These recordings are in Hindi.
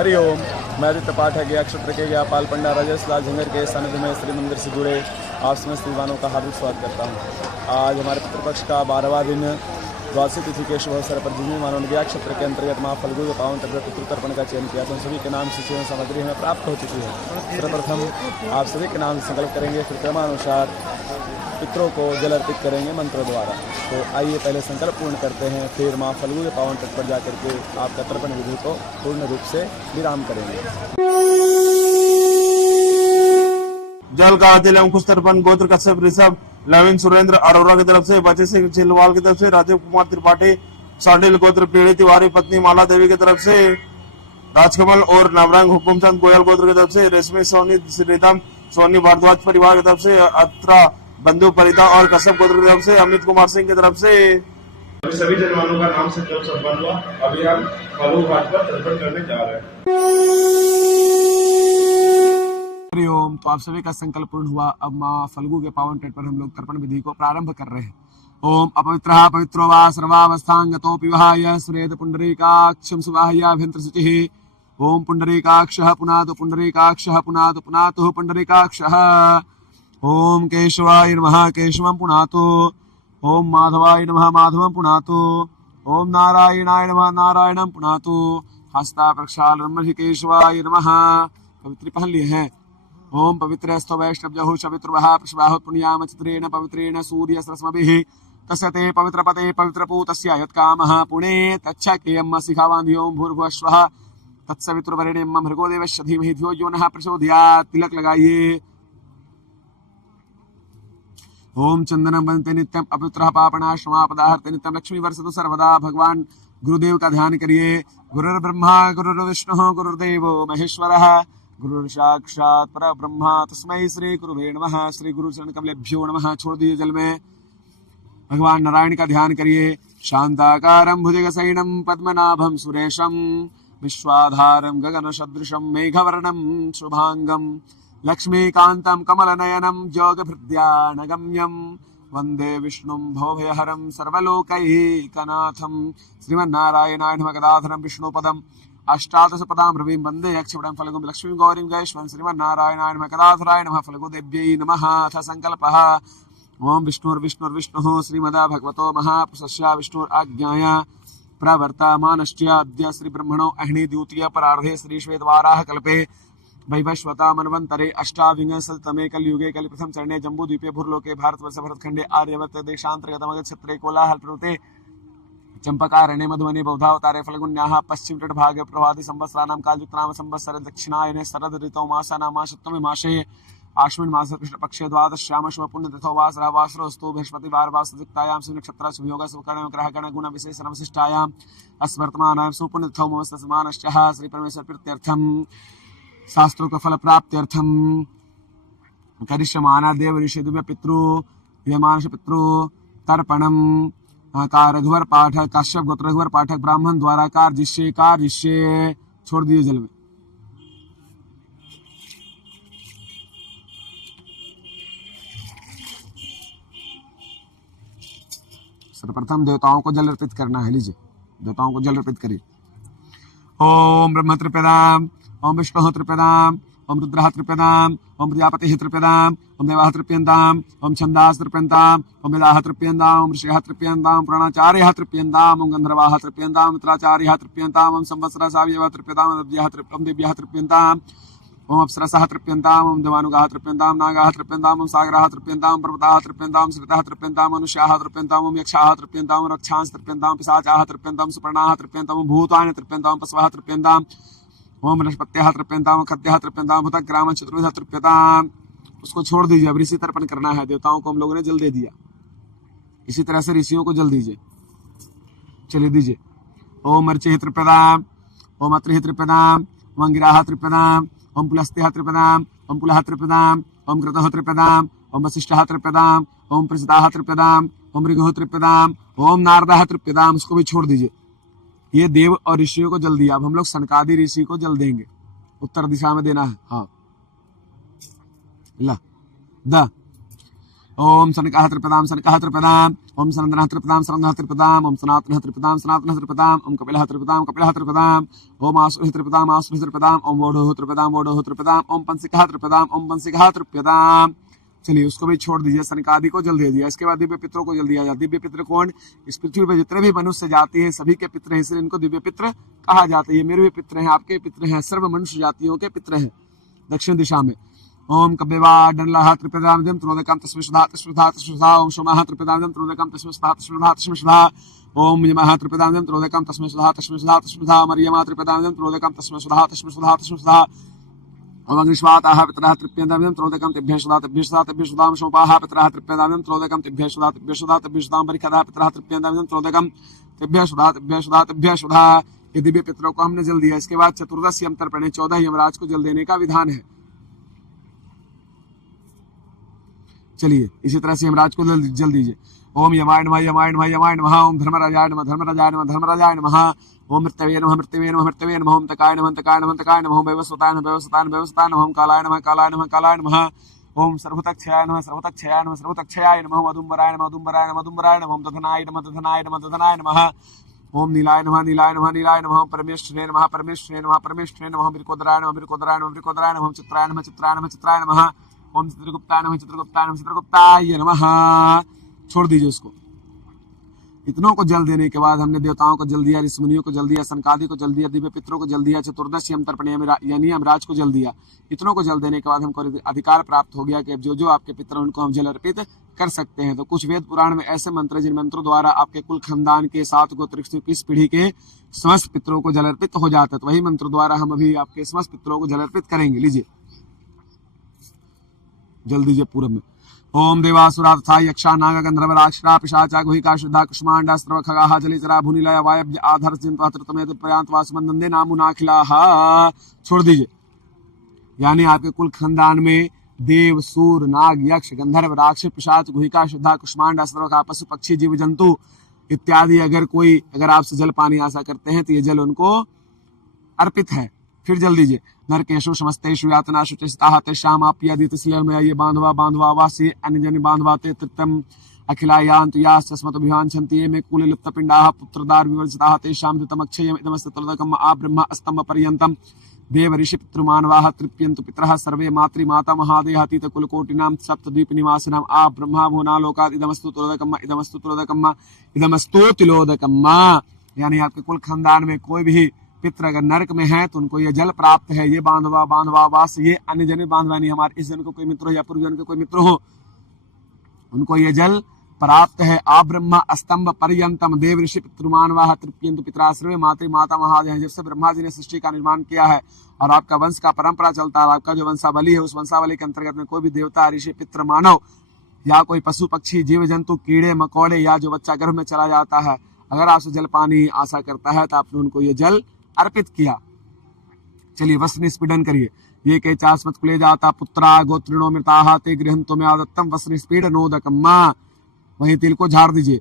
हरि ओम। मैं आदित्य पाठक अक्षत्र के व्यापाल पंडा राजेश लाल झंगर के सानिध्य में श्री मंदिर से जुड़े आप समस्त विद्वानों का हार्दिक स्वागत करता हूँ। आज हमारे पितृपक्ष का 12वां दिन द्वादशी तिथि के शुभ अवसर पर जिन्हें मानव नदिया क्षेत्र के अंतर्गत माँ फल्गु के पावन तक पितृतर्पण का चयन किया था, उन सभी के नाम से जीवन सामग्री हमें प्राप्त हो चुकी है। सर्वप्रथम आप सभी के नाम से संकल्प करेंगे, फिर क्रमानुसार पितरों को जल अर्पित करेंगे मंत्रों द्वारा। तो आइए पहले संकल्प पूर्ण करते हैं, फिर माँ फल्गु के पावन तट पर जाकर के आपका तर्पण विधि को पूर्ण रूप से विराम करेंगे। जल का तिल अंकुश तर्पण गोत्र कश्यप ऋषभ लविन सुरेंद्र अरोरा की तरफ से, बचे सिंह चिलवाल की तरफ से, राजीव कुमार त्रिपाठी सांडिल गोत्र पीढ़ी तिवारी पत्नी माला देवी की तरफ से, राजकमल और नवरंग हुकुमचंद गोयल गोत्र की तरफ से, रेशमी सोनी श्रीधम सोनी भारद्वाज परिवार की तरफ से, अत्रा बंधु परिता और कश्यप गोत्र की तरफ से, अमित कुमार सिंह की तरफ से। सभी जनवानों का नाम से जब संपन्न हुआ। अभी हम फल्गु घाट पर तर्पण करने जा रहे हैं। हरिओम। तो आप सभी का संकल्प पूर्ण हुआ। अब माँ फल्गु के पावन तट पर हम लोग तर्पण विधि को प्रारंभ कर रहे हैं। ओम अपवित्रः पवित्रो वा सर्वावस्थांगतोऽपि विहाय सुरेद पुंडरीकाक्षं सुवाह्याभ्यंतर शुचिः। ओम पुंडरीकाक्षः पुनातु पुंडरीकाक्षः पुनातु पुनातु पुंडरीकाक्षः। ओम केशवाय नमः केशवं पुनातु। ओम माधवाय नमः माधवं पुनातु। ओम नारायणाय नमः नारायणं पुनातु। हस्ता प्रक्षालनम केशवाय नमः। पवित्र पहन लिए हैं। ओम पवित्रस्तु वैष्णव्यः शवित्रवः प्रश्वाह पुण्याम चित्रेण पवित्रेण सूर्य सरस्मभिः तस्य ते पवित्रपते पवित्रपूतस्य यत्कामः पुणे तच्छकेयम् शिखावान्धियों भूर्भुवस्वः तत्सवितुर्वरेण्यं भर्गो देवस्य धीमहि धियो यो नः प्रचोदयात्। तिलक लगाइए। ओम चंदनम वंदते नित्यम अपवित्रः पापनाशमापदाहर्ते नित्यम लक्ष्मी वर्षतु सर्वदा। भगवान गुरुदेव का ध्यान करिए। गुरुर्ब्रह्मा गुरुर्विष्णुः गुरुर्देवो महेश्वरः गुरुर्साक्षात् परब्रह्म तस्मै श्री गुरुवे नमः। श्री गुरु चरण कमलेभ्यो नमः। छोड़ दीजिए जल में। भगवान नारायण का ध्यान करिए। शांताकारं भुजगशयनं पद्मनाभं सुरेशं विश्वाधारं गगनसदृशं मेघवर्णं शुभांगं लक्ष्मीकान्तं कमलनयनं जोगभृद्यानगम्यं वंदे विष्णुं भवभयहरं सर्वलोकैकनाथं। श्रीमन्नारायणाय नमः। गदाधरं विष्णुपदम् अष्टादश पदां रविं वंदे यक्षपदं फल्गुं लक्ष्मीं गौरीं जयेश्वरं। श्रीमन्नारायणाय नमः। गदाधराय नमः। फल्गुदेव्यै नमः। अथ संकल्पः। ओम विष्णुर्विष्णुर्विष्णुः श्रीमदा भगवतो महापुरुषस्य विष्णुराज्ञाया प्रवर्तमानश्च अद्य श्री ब्रह्मणो अह्नि द्वितीय परार्धे श्री श्वेतवाराह कल्पे वैवस्वता मन्वन्तरे अष्टाविंशतितमे कलयुगे कलिप्रथम चरणे जम्बूद्वीपे भूर्लोके भारतवर्ष भरतखंडे आर्यवर्त देशान्तर्गतमगध क्षेत्रे कोलाहल प्रवृत्ते चंपकारण्ये मधुबनी बौद्धावतारे फल्गुन्याः पश्चिम तट भागे प्रभाति संवत्सराणां कालयुक्तानां संवत्सर दक्षिणायने शरद ऋतौ मासानां मासोत्तमे मासे आश्विन मास कृष्ण पक्षे द्वादश्याम शुभ पुण्य तिथौ वासरः वासरोऽस्तु बृहस्पतिवार वासयुक्तायां शुभनक्षत्र शुभयोग शुभकर्ण ग्रह गण गुण विशेष विशिष्टायां अस्वर्तमानां सुपुण्य तिथौ ममस्तस्मानश्च श्री परमेश्वर प्रीत्यर्थं शास्त्रोक्त फल प्राप्त्यर्थं करिष्यमाना देव ऋषि दिव्य पितृ यमांश पितृ तर्पणम् कार रघुवर पाठक काश्यप गोत्र रघुवर पाठक ब्राह्मण द्वारा कार्य छोड़ दिए जल में। सर्वप्रथम देवताओं को जल अर्पित करना है। लीजिए देवताओं को जल अर्पित करिए। ओम ब्रह्म त्रिपदाम ओम विष्णु त्रिपदाम ओम रुद्रः त्रिपदाम ओम प्रजापतिः त्रिपदाम ओम देवाः त्रिप्यन्ताम ओम छन्दाः त्रिप्यन्ताम ओम वेदाः त्रिप्यन्ताम ओम ऋषयः त्रिप्यन्ताम पुराणाचार्यः त्रिप्यन्ताम ओम गन्धर्वाः त्रिप्यन्ताम मित्राचार्यः त्रिप्यन्ताम ओम संवत्सरः सावयवः त्रिप्यन्ताम ओम देव्याः त्रिप्यन्ताम ओम अप्सरसः त्रिप्यन्ताम ओम देवानुगाः त्रिप्यन्ताम नागाः त्रिप्यन्ताम ओम सागराः त्रिप्यन्ताम पर्वताः त्रिप्यन्ताम श्रिताः त्रिप्यन्ताम मनुष्याः त्रिप्यन्ताम ओम यक्षाः त्रिप्यन्ताम रक्षांस् त्रिप्यन्ताम पिशाचाः त्रिप्यन्ताम सुपर्णाः त्रिप्यन्ताम ओम भूतानि त्रिप्यन्ताम पशवः त्रिप्यन्ताम ओम बृहस्पत्यः त्रिप्यन्ताम खद्यः त्रिप्यन्ताम भूतग्रामं चतुर्विधः त्रिप्यताम। उसको छोड़ दीजिए। अब ऋषि तर्पण करना है। देवताओं को हम लोगों ने जल दे दिया। इसी तरह से ऋषियों को जल दीजिए। चलिए दीजिए। ओम अर्चिः त्रिप्यताम ओम अत्रिः त्रिप्यताम ओम अंगिराः त्रिप्यताम ओम पुलस्त्यः त्रिप्यताम ओम पुलः त्रिप्यताम ओम क्रतुः त्रिप्यताम ओम वसिष्ठः त्रिप्यताम ओम प्रसिताः त्रिप्यताम ओम ऋगुः त्रिप्यताम ओम नारदः त्रिप्यताम। उसको भी छोड़ दीजिए। ये देव और ऋषियों को जल दिया। अब हम लोग सनकादि ऋषि को जल देंगे। उत्तर दिशा में देना है। हाँ ला द ओम सनकाह त्रिपदाम सनकाह त्रिपदाम, ओम सनंदनः त्रिपदाम सनंदनः त्रिपदाम, ओम सनातनः त्रिपदाम सनातनः त्रिपदाम, ओम कपिलः त्रिपदाम कपिलः त्रिपदाम, ओम आसुरः त्रिपदाम आसुरः त्रिपदाम, ओम वोढुः त्रिपदाम वोढुः त्रिपदाम, ओम पंसिकः त्रिपदाम ओम पंसिकः त्रिपदाम। चलिए उसको भी छोड़ दीजिए, सनकादि को जल दे दिया। इसके बाद दिव्य पितरों को जल दिया जाए। दिव्य पित्र कौन? इस पृथ्वी पर जितने भी मनुष्य जाति हैं सभी के पित्र हैं, इसलिए इनको दिव्य पित्र कहा जाता है। ये मेरे भी पित्र हैं, आपके पित्र हैं, सर्व मनुष्य जातियों के पित्र हैं। दक्षिण दिशा में ओम कब्बेवा डनलः त्रिपदाम त्रोदकम तस्मै सुधा तस्मै सुधा तस्मै सुधा, ओम सोमः त्रिपदाम त्रोदकम तस्मै सुधा तस्मै सुधा तस्मै सुधा, ओम यमः त्रिपदाम त्रोदकम तस्मै सुधा तस्मै सुधा तस्मै सुधा, मरियमा त्रिपदाम त्रोदकम तस्मै सुधा तस्मै सुधा तस्मै सुधा, ओम अग्निश्वाताः पितरः तृप्यन्ताम त्रोदकम तेभ्यः सुधा तेभ्यः सुधा तेभ्यः सुधा, सोपाः पितरः तृप्यन्ताम त्रोदकम तेभ्यः सुधा तेभ्यः सुधा तेभ्यः सुधा, बरिखदः पितरः तृप्यन्ताम त्रोदकम तेभ्यः सुधा तेभ्यः सुधा तेभ्यः सुधा। ये दिव्य पितरों को हमने जल दिया। इसके बाद चतुर्दश यम तर्पण, 14 यमराज को जल देने का विधान है। चलिए इसी तरह से यमराज को जल दीजिए। ओम यमाय नमः यमाय नमः यमाय नमः, ओम धर्मराजाय नमः धर्मराजाय नमः धर्मराजाय नमः, ओम मृत्यवे नमः मृत्यवे नमः मृत्यवे नमः, ओम तकाय नमः तकाय नमः तकाय नमः, ओम वैवस्वताय नमः वैवस्वताय नमः वैवस्वताय नमः, ओम कालाय नमः कालाय नमः कालाय नमः, ओम सर्वतक्षयाय नमः सर्वतक्षयाय नमः सर्वतक्षयाय नमः, ओम अदुम्बराय नमः अदुम्बराय नमः अदुम्बराय नमः, ओम दधनाय नमः दधनाय नमः दधनाय नमः, ओम नीलाय नमः नीलाय नमः नीलाय नमः, ओम परमेश्वरे नमः परमेश्वरे नमः परमेश्वरे नमः, बिरकोदराय नमः बिरकोदराय नमः बिरकोदराय नमः, ओम चित्राय नमः चित्राय नमः चित्राय नमः, ओम चित्रगुप्ताय नमः चित्रगुप्ताय नमः चित्रगुप्ताय नमः। छोड़ दीजिए उसको। इतनों को जल देने के बाद हमने देवताओं को जल दिया, ऋषि मुनियों को जल दिया, सनकादि को जल दिया, दिव्य पितरों को जल दिया, चतुर्दश यम तर्पण यानी यमराज को जल दिया। इतनों को जल देने के बाद हमको अधिकार प्राप्त हो गया कि अब जो जो आपके पितर उनको हम जल अर्पित कर सकते हैं। तो कुछ वेद पुराण में ऐसे मंत्र जिन मंत्रों द्वारा आपके कुल खानदान के 7 गोत्र 21 पीढ़ी के समस्त पितरों को जल अर्पित हो जाता है। तो वही मंत्र द्वारा हम अभी आपके समस्त पितरों को जल अर्पित करेंगे। लीजिए जल दीजिए पूरब में। ओम देवासुरा तथा यक्षा नाग गंधर्व राक्षसा पिशाचा गुहिका शुद्धा कुष्मांडा सर्व खगाः जलिचरा भूनिलय वायव्य आधर जिन्वात्रतमेत प्रयांत वासमंदे नामुनाखिलाः। छोड़ दीजिए। यानी आपके कुल खानदान में देव सूर नाग यक्ष गंधर्व राक्षस पिशाच गुहिका शुद्धा कुष्मांडा सर्व खगा पशु पक्षी जीव जंतु इत्यादि अगर आपसे जल पानी आशा करते हैं तो ये जल उनको अर्पित है। फिर जल दीजिए। नरकेशु समस्तेषु यातनाषु चिस्ताः तेषाम् आप्यादित इसलिए ये बांधवा बांधवा वासी अन्य जन बांधवा ते तृप्तम अखिलायान्तु यास्मत अभिवांछन्ति ये मे कुल लिप्त पिंडाः पुत्रदार विवर्जिताः तेषां धृतमक्षयम् इदमस्य तृदकम् आ ब्रह्म स्तंभ पर्यन्तम् देव ऋषि पितृमानवाः तृप्यन्तु पितरः सर्वे मातृ माता महादेह अतीत कुलकोटिनां सप्तद्वीप निवासिनाम् आ ब्रह्मा भुवनालोकात् इदमस्तु तृदकम् इदमस्तु तृदकम् इदमस्तु तिलोदकम्। यानी आपके कुल खानदान में कोई भी पित्र अगर नरक में है तो उनको ये जल प्राप्त है। ये बांधवा बांधवा वास ये अन्य जन बांधवा नहीं, हमारे इस जन को कोई मित्र हो या पूर्व जन के कोई मित्र हो उनको ये जल प्राप्त है। आ ब्रह्मा स्तंभ पर्यंतम देव ऋषि पितृमानवाः तृप्यन्तु पितराश्रय मातृ माता महादेह। जब से ब्रह्मा जी ने सृष्टि का निर्माण किया है और आपका वंश का परंपरा चलता है, आपका जो वंशावली है उस वंशावली के अंतर्गत में कोई भी देवता ऋषि पितृ मानव या कोई पशु पक्षी जीव जंतु कीड़े मकोड़े या जो बच्चा गर्भ में चला जाता है अगर आपसे जल पानी आशा करता है तो आपने उनको ये जल अर्पित किया। चलिए वस्त्र निस्पीडन करिए। ये के चास्मत कुले जाता पुत्रा गोत्रिणो मृताः ते गृहन्तो में आदत्तम वस्त्र निस्पीडनोदकम्। वहीं तिल को झाड़ दीजिए।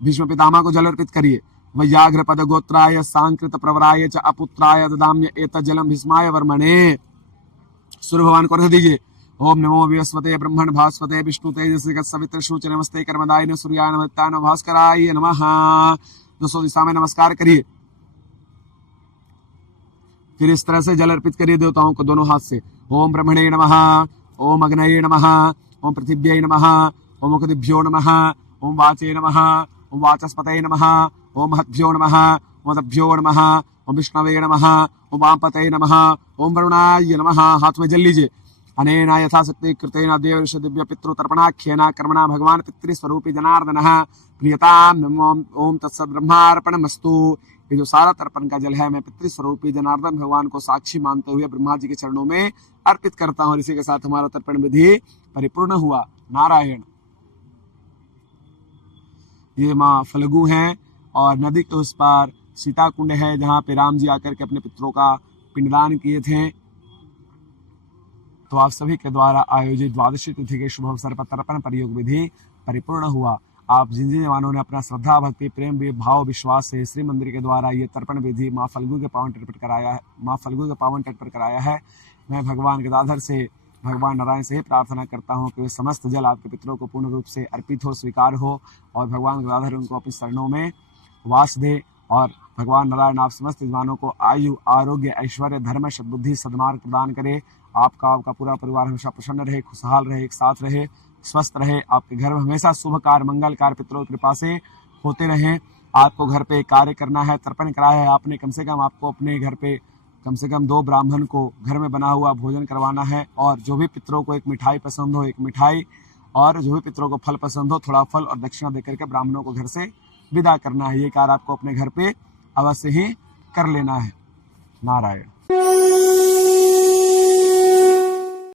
भीष्म पितामह को जल अर्पित करिए। वैयाघ्र पद गोत्राय सांकृत प्रवराय च अपुत्राय ददाम्य एतज्जलम भीष्माय वर्मणे। सूर्य भगवान को रख दीजिए। ओम नमो विवस्वते ब्रह्मण भास्वते विष्णु तेजस्वी सवित्र शुच नमस्ते कर्मदाय सूर्याय नमस्ताय भास्कराय नमः। 200 दिशा में नमस्कार करिए। फिर इस तरह से जल अर्पित करिए देवताओं को दोनों हाथ से। ओम ब्रह्मणे नमः, ओम अग्नये नमः, ओम पृथिव्यै नमः, ओम मुखदिभ्यो नमः, ओम वाचे नमः, ओम वाचस्पतये नमः, ओम महद्भ्यो नमः, ओम दभ्यो नमः, ओम विष्णवे नमः, ओम वामपतये नमः, ओम वरुणाय नमः। हाथ में जल लीजिए। अनेन यथाशक्ति कृतेन देव ऋषि दिव्य पितृतर्पणाख्येन कर्मणा भगवान पितृस्वरूपी जनार्दनः प्रियताम्। ओम तत्सत् ब्रह्मार्पणमस्तु। ये जो सारा तर्पण का जल है मैं पितृस्वरूपी जनार्दन भगवान को साक्षी मानते हुए ब्रह्मा जी के चरणों में अर्पित करता हूँ। और इसी के साथ हमारा तर्पण विधि परिपूर्ण हुआ। नारायण। ये माँ फल्गु हैं और नदी के उस पार सीता कुंड है जहाँ पे राम जी आकर के अपने पितरों का पिंडदान किए थे। तो आप सभी के द्वारा आयोजित द्वादशी तिथि के शुभ अवसर पर तर्पण प्रयोग विधि परिपूर्ण हुआ। आप जिन जिन जवानों ने अपना श्रद्धा भक्ति प्रेम भाव विश्वास से श्री मंदिर के द्वारा ये तर्पण विधि माँ फल्गु के पावन तट पर कराया है, मैं भगवान गदाधर से भगवान नारायण से ही प्रार्थना करता हूँ कि वे समस्त जल आपके पितरों को पूर्ण रूप से अर्पित हो, स्वीकार हो और भगवान गदाधर उनको अपनी शरणों में वास दे। और भगवान नारायण आप समस्त यजमानों को आयु, आरोग्य, ऐश्वर्य, धर्म, सद्बुद्धि, सद्मार्ग प्रदान करे। आपका पूरा परिवार हमेशा प्रसन्न रहे, खुशहाल रहे, एक साथ रहे, स्वस्थ रहे। आपके घर में हमेशा शुभ कार्य, मंगल कार्य पितरों की कृपा से होते रहें। आपको घर पे कार्य करना है, तर्पण कराया है आपने, कम से कम आपको अपने घर पे कम से कम 2 ब्राह्मण को घर में बना हुआ भोजन करवाना है। और जो भी पितरों को एक मिठाई पसंद हो, एक मिठाई, और जो भी पितरों को फल पसंद हो, थोड़ा फल और दक्षिणा देकर के ब्राह्मणों को घर से विदा करना है। ये कार्य आपको अपने घर पे अवश्य ही कर लेना है। नारायण।